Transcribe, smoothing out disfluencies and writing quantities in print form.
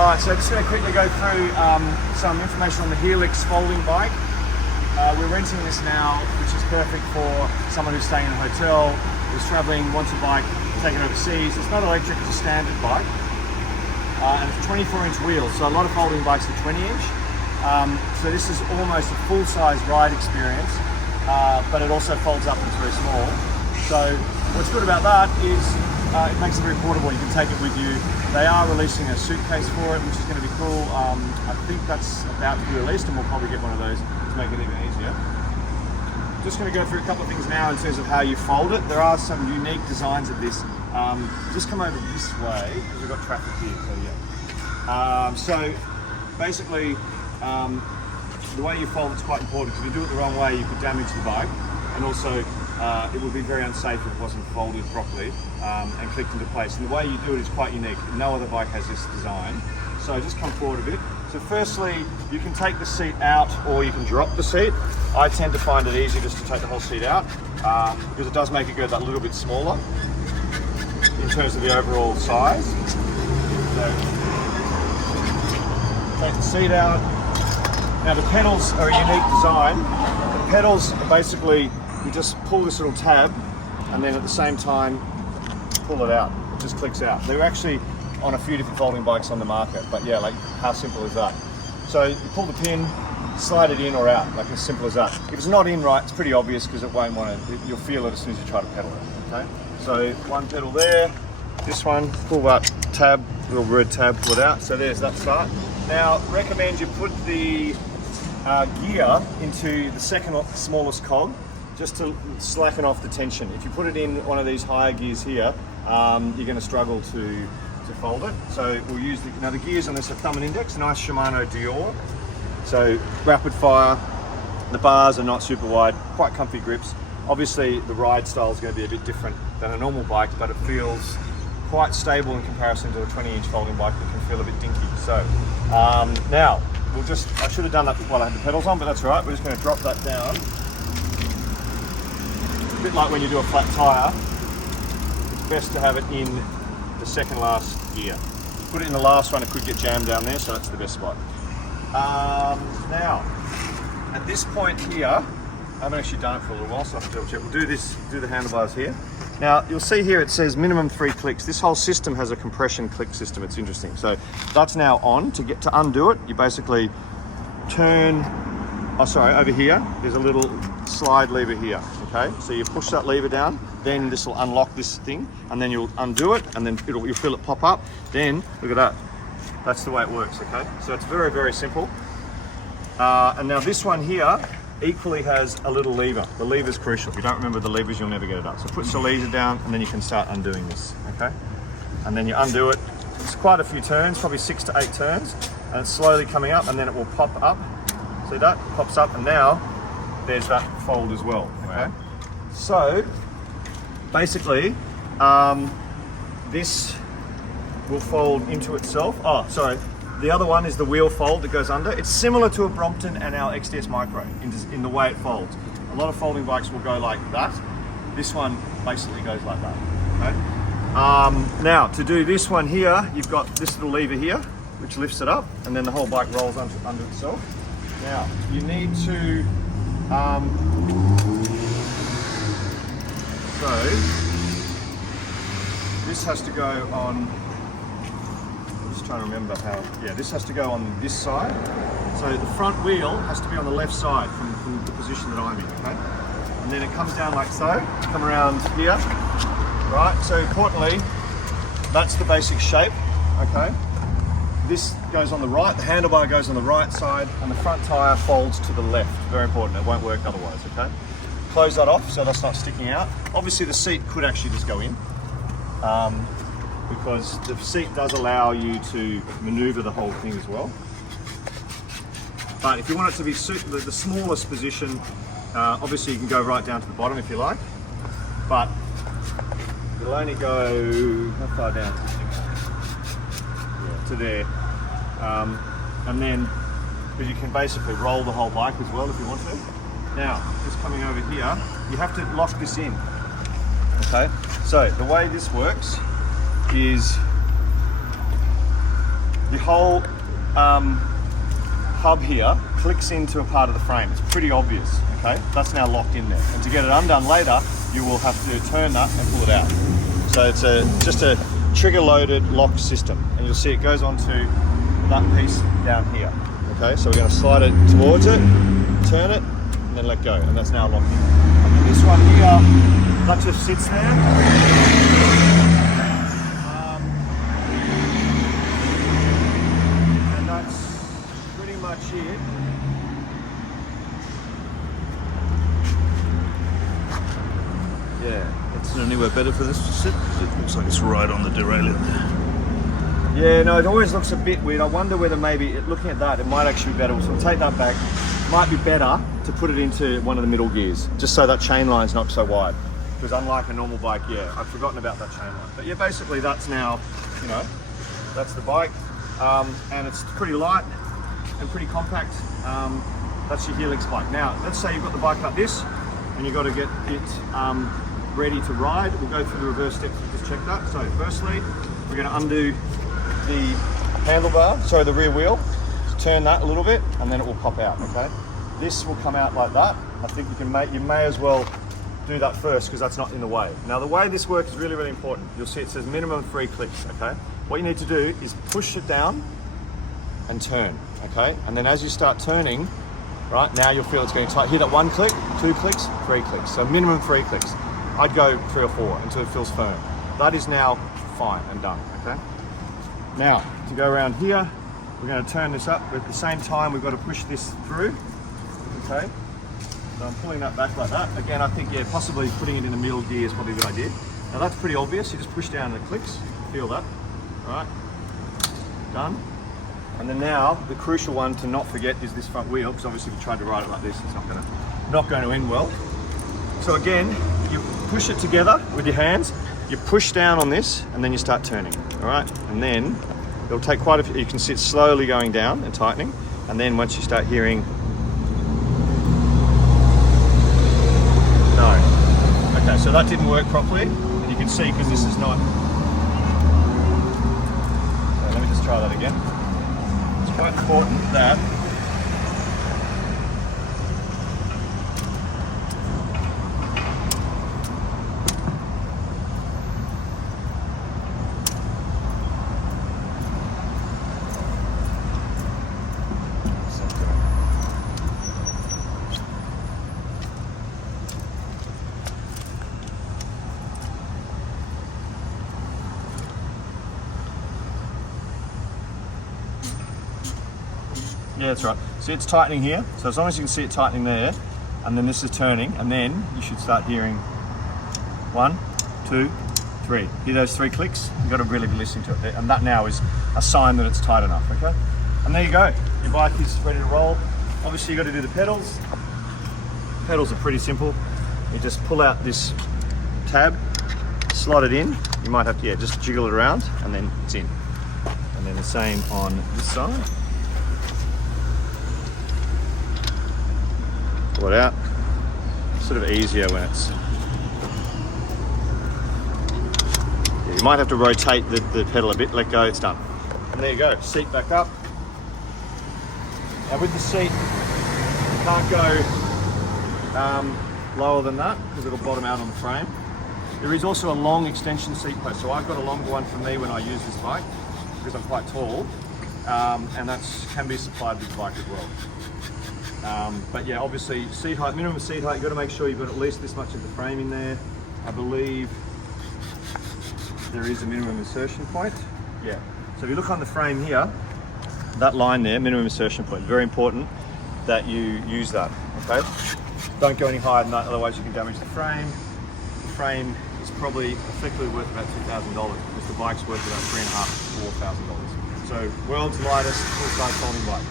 Alright, so just going to quickly go through some information on the Helix folding bike. We're renting this now, which is perfect for someone who's staying in a hotel, who's traveling, wants a bike, take it overseas. It's not electric, it's a standard bike. And it's 24-inch wheels, so a lot of folding bikes are 20-inch. So this is almost a full-size ride experience, but it also folds up and it's very small. So what's good about that is it makes it very portable. You can take it with you. They are releasing a suitcase for it, which is going to be cool. I think that's about to be released, and we'll probably get one of those to make it even easier. Just going to go through a couple of things now in terms of how you fold it. There are some unique designs of this. Just come over this way because we've got traffic here. So yeah. So basically, the way you fold it's quite important. If you do it the wrong way, you could damage the bike, and also it would be very unsafe if it wasn't folded properly and clicked into place. And the way you do it is quite unique. No other bike has this design. So just come forward a bit. So firstly, you can take the seat out or you can drop the seat. I tend to find it easier just to take the whole seat out because it does make it go that little bit smaller in terms of the overall size. So take the seat out. Now the pedals are a unique design. The pedals are basically, you just pull this little tab and then at the same time pull it out. It just clicks out. They're actually on a few different folding bikes on the market, but yeah, like how simple is that? So you pull the pin, slide it in or out, like as simple as that. If it's not in right, it's pretty obvious because it won't want to, you'll feel it as soon as you try to pedal it, okay? So one pedal there, this one, pull that tab, little red tab, pull it out. So there's that start. Now, recommend you put the gear into the second smallest cog, just to slacken off the tension. If you put it in one of these higher gears here, you're going to struggle to fold it. So we'll use the gears on this are thumb and index, nice Shimano Dior. So rapid fire, the bars are not super wide, quite comfy grips. Obviously the ride style is going to be a bit different than a normal bike, but it feels quite stable in comparison to a 20-inch folding bike that can feel a bit dinky. So now, I should have done that while I had the pedals on, but that's all right. We're just going to drop that down. A bit like when you do a flat tire, it's best to have it in the second last gear. Put it in the last one, it could get jammed down there, so that's the best spot. Now, at this point here, I haven't actually done it for a little while, so I have to double check. We'll do the handlebars here. Now, you'll see here it says minimum 3 clicks. This whole system has a compression click system. It's interesting. So that's now on. To undo it, you basically turn, over here, there's a little slide lever here, okay? So you push that lever down, then this will unlock this thing, and then you'll undo it, and then you'll feel it pop up. Then, look at that. That's the way it works, okay? So it's very, very simple. And now this one here equally has a little lever. The lever's crucial. If you don't remember the levers, you'll never get it up. So put the lever down, and then you can start undoing this, okay? And then you undo it. It's quite a few turns, probably 6 to 8 turns, and it's slowly coming up, and then it will pop up. See that? It pops up, and now there's that fold as well, okay? Wow. So, basically, this will fold into itself. The other one is the wheel fold that goes under. It's similar to a Brompton and our XDS Micro in the way it folds. A lot of folding bikes will go like that. This one basically goes like that, okay? Now, to do this one here, you've got this little lever here, which lifts it up, and then the whole bike rolls under itself. Now, you need to, so this has to go on, I'm just trying to remember how, yeah, this has to go on this side. So the front wheel has to be on the left side from the position that I'm in, okay? And then it comes down like so, come around here, right? So importantly, that's the basic shape, okay? This goes on the right, the handlebar goes on the right side, and the front tyre folds to the left. Very important, it won't work otherwise, okay? Close that off so that's not sticking out. Obviously the seat could actually just go in, because the seat does allow you to maneuver the whole thing as well. But if you want it to be the smallest position, obviously you can go right down to the bottom if you like, but it'll only go, how far down? Yeah, to there. And then, because you can basically roll the whole bike as well if you want to. Now, just coming over here, you have to lock this in, okay? So the way this works is you whole hub here clicks into a part of the frame. It's pretty obvious, okay? That's now locked in there. And to get it undone later, you will have to turn that and pull it out. So it's just a trigger-loaded lock system. And you'll see it goes onto that piece down here. Okay, so we're going to slide it towards it, turn it, and then let go. And that's now locked in. And then this one here, that just sits there. It. Yeah. Is there anywhere better for this to sit? It looks like it's right on the derailleur there. Yeah, no, it always looks a bit weird. I wonder whether maybe, looking at that, it might actually be better. So we'll take that back. It might be better to put it into one of the middle gears, just so that chain line's not so wide. Because unlike a normal bike, yeah, I've forgotten about that chain line. But yeah, basically that's now, you know, that's the bike. And it's pretty light and pretty compact. That's your Helix bike. Now, let's say you've got the bike like this and you've got to get it ready to ride. We'll go through the reverse steps to just check that. So firstly, we're going to undo the handlebar, so the rear wheel, turn that a little bit and then it will pop out, okay? This will come out like that. I think you may as well do that first because that's not in the way. Now the way this works is really, really important. You'll see it says minimum 3 clicks, okay? What you need to do is push it down and turn, okay? And then as you start turning, right, now you'll feel it's going to tight. Hear that 1 click, 2 clicks, 3 clicks. So minimum 3 clicks. I'd go 3 or 4 until it feels firm. That is now fine and done, okay? Now, to go around here, we're going to turn this up, but at the same time, we've got to push this through, okay? So I'm pulling that back like that. Again, I think, yeah, possibly putting it in the middle gear is probably a good idea. Now that's pretty obvious. You just push down and it clicks. Feel that, all right? Done. And then now, the crucial one to not forget is this front wheel, because obviously if you tried to ride it like this, it's not going to end well. So again, you push it together with your hands, you push down on this, and then you start turning, all right? And then it'll take quite a few, you can see it slowly going down and tightening, and then once you start hearing, no. Okay, so that didn't work properly, and you can see because this is not, so let me just try that again. It's quite important that yeah, that's right. See, it's tightening here. So as long as you can see it tightening there, and then this is turning, and then you should start hearing 1, 2, 3. Hear those 3 clicks? You've got to really be listening to it. And that now is a sign that it's tight enough, okay? And there you go. Your bike is ready to roll. Obviously, you've got to do the pedals. Pedals are pretty simple. You just pull out this tab, slot it in. You might have to, yeah, just jiggle it around, and then it's in. And then the same on this side. Pull it out. Sort of easier when it's, yeah, you might have to rotate the pedal a bit, let go, it's done. And there you go, seat back up. Now with the seat, you can't go lower than that because it'll bottom out on the frame. There is also a long extension seat post, so I've got a longer one for me when I use this bike because I'm quite tall, and that can be supplied with the bike as well. But yeah, obviously seat height, minimum seat height, you've got to make sure you've got at least this much of the frame in there. I believe there is a minimum insertion point. Yeah, so if you look on the frame here, that line there, minimum insertion point, very important that you use that, okay? Don't go any higher than that, otherwise you can damage the frame. The frame is probably effectively worth about $2,000 because the bike's worth about $3,500 to $4,000. So world's lightest full-size folding bike.